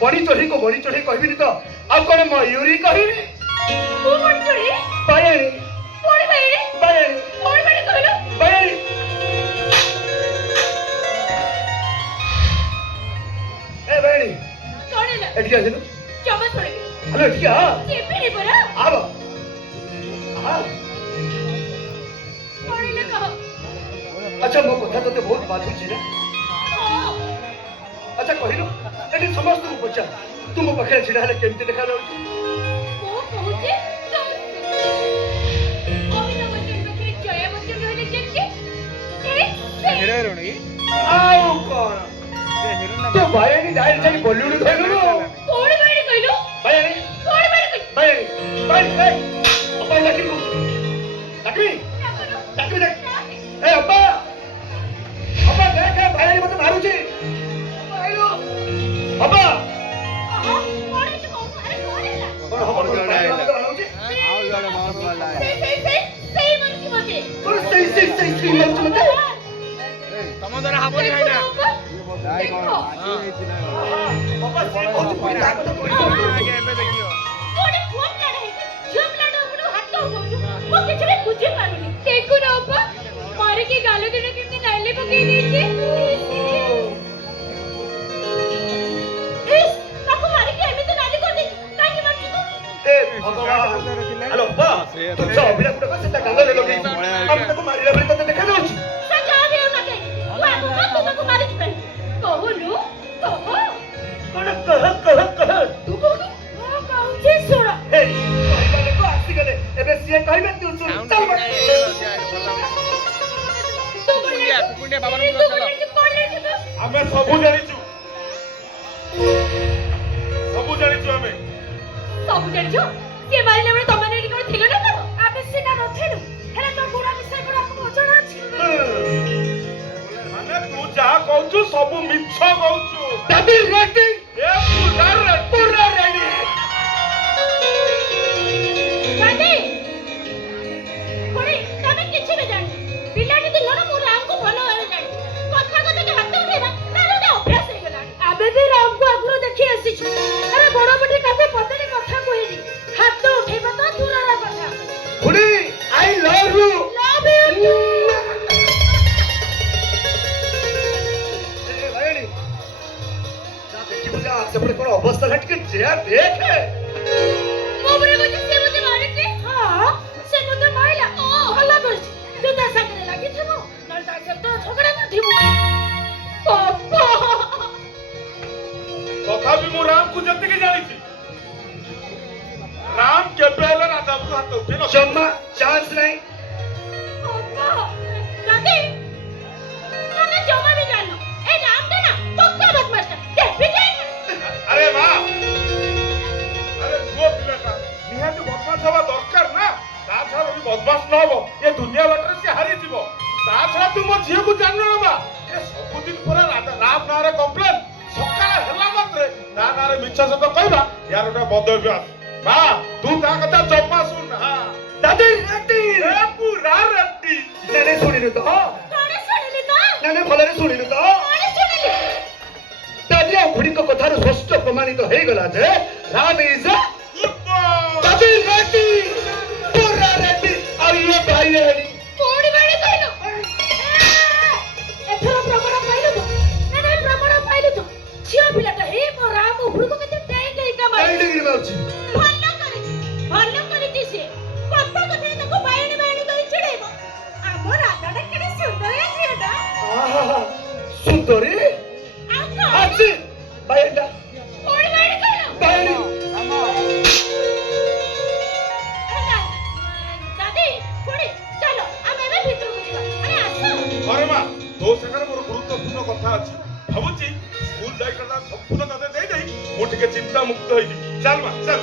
बड़ी चढ़ी को बड़ी चढ़ी कहबी तो आ कोन मयूरी कहबी को बड़ी चढ़ी बायणी कोन बायणी बायणी कोन बायणी कहलो बायणी ए बायणी कोन ना एठी आछनु चमा छोड़े हेलो एठी आ जेपी रे परा आबो हां कोन ले कहो अच्छा मो कथा तते बहुत बात होछि ना अच्छा कहिलो एठी समस्त को पचा तुम पखे छिडा हले केमते देखा जाउछि को कहूचे अमिताभ बच्चन पखे जया बच्चन रहले जेके हिरो रोणी आओ कोन जे हिरो ना तो बायणी डाइल जाई बॉलीवुड कहलो कोन बायणी कहलो बायणी कोन बायणी बायणी बायणी अब्बा लकी को लकी लकी देख ए अब्बा अब्बा देख बायणी मते मारुछि अब्बा हां कोन छ को अरे कोन हैला कोन हबर जड़े आइला मारुछि आओ जड़े मार वाला है सही मन की मते कोन सही मारुछि मते ए तम जरा हाबरी है ना जाई कोन आजी हेछि ना अब्बा से बहुत पिता को तो कोई आगे एबे देखियो कोन फोन लाडे है झुम लाडो अपनो हाथ उठाउछु मो किछ भी बुझे पारुनी देखु ना अब्बा मारे के गालो देने केमती नाइले पकई देछि हेलो बा तू अभिला कुठे बस त्या गंगाले लोक आम्ही तको मारिला बरी तते देखा जाउछि सजा देउ ना के तू आगो तू तको मारिछ पे कहलु कह तू कहलु हां कहू जे सुन हे कहले को आसी गले एबे सिए कहबे तू सुन चल बड़ तू कुंडिया बाबा नु चल हमें सब जानिछु हमें सब जानिछु के मारिले बडे तमने एडी कोन थिलो ना तो आबे सिना नथिलु हेला तो गुरा मिसाई पर आपको ओजन अछि माने तू जा कहछु सब मिछ कहछु दादी रेडी ए पूरा रेडी दादी कोनी तमे किछि न जानि पिलाटी दिलो ना मो राम को भलो होय जानि कथा कथा के हाथ उठेबा तारो ते अभ्यास हे गला आबे भी राम को अग्रो देखि आसीछु अरे बड़ बड़ी काते पतनी कथा कहिनी हाथ उठेबा तो दूररा कथा खुड़ी आई लव यू टू ए भाई जा देखि बुझा सेपटे कोन अवस्था घटके जे देख मोबरे को जे मते मारे के हां से मते माइला ओ हल्ला करछि तू ता संगे लागि थबो नल ता से तो झगड़ा कर दिबो पापा तथापि मु राम को जति के जानि छी राम के पहले ना तब हाथ उठे न जम्मा चांस नहीं पापा दादी तने जमा भी जानो ए राम ता ना पक्का बदमाश दे भी जाए अरे वाह अरे वो पिला का निहाती बदमाश हवा दरकार ना ता ବଦମାସ ନ ହବ ଏ ଦୁନିଆ ବାଟରେ ସେ ହାରିଯିବ। ତା ଛଡା ତୁ ମୋ ଝିଅକୁ ଜାଣିନ ମା, ଏ ସବୁଦିନ ପୁରା ରାମ ନାଁରେ କମ୍ପ୍ଲେନ, ସକାଳ ହେଲା ମାତ୍ରେ ତା ନାଁରେ ମିଛ ସତ କହିବା ୟାର ଗୋଟେ ବଦ ଅଭ୍ୟାସ। ମା ତୁ ତା କଥା ଜମା ଶୁଣ। ଦାଦି ରେଡ୍ଡି ଏ ପୁରା ରେଡ୍ଡି। ନାନେ ଶୁଣିଲୁ ତ? କଣ ଶୁଣିଲି ତ? ନାନେ ଭଲରେ ଶୁଣିଲୁ ତ? କଣ ଶୁଣିଲି? ଦାଦି ଆଉ ଖୁଡିଙ୍କ କଥାରୁ ସ୍ପଷ୍ଟ ପ୍ରମାଣିତ ହେଇଗଲା ଯେ ରାମ ଇଜ ଦାଦି ରେଡ୍ଡି, ପୁରା ରେଡ୍ଡି। ଆଉ ଇଏ ଭାଇ ରେଡ୍ଡି। କୋଉଠି ବାଡ଼ି କହିଲୁ? ଏଥର ପ୍ରମାଣ ପାଇଲୁ ତ? ନା ପ୍ରମାଣ ପାଇଲୁ ତ? ଝିଅ ପିଲାଟା ହେ ମୋ ରାମ ଉପରକୁ କେତେ ଟାଇମ୍ ଦେଇକା ମାରି। କାହିଁକି ମାରୁଛି? ଭଲ କରିଛି ସେ। କଥା କଥାରେ ତାକୁ ବାୟଣୀ କରି ଚିଡ଼େଇବ। ଆମ ରାଧାଟା କେଡ଼େ ସୁନ୍ଦର ଝିଅଟା। ଆହା ସୁନ୍ଦରୀ ଆଉ କଣ? ଅଛି ଭାଇଟା କୋଉଠି ବାଡ଼ି କହିଲୁ? ଭାଇ ହେଲା, ଦାଦି ଖୁଡ଼ି ଚାଲ ଆମେ ଏବେ ଭିତରକୁ ଯିବା। ଆରେ ଆସ। ଅରେ ମା ତୋ ସାଙ୍ଗରେ ମୋର ଗୁରୁତ୍ୱପୂର୍ଣ୍ଣ କଥା ଅଛି। ଭାବୁଛି ସ୍କୁଲ ଦାୟିତ୍ୱଟା ସମ୍ପୂର୍ଣ୍ଣ ତତେ ଦେଇଦେଇ ମୁଁ ଟିକେ ଚିନ୍ତା ମୁକ୍ତ ହେଇଯିବି। ଚାଲ ମା ଚାଲ।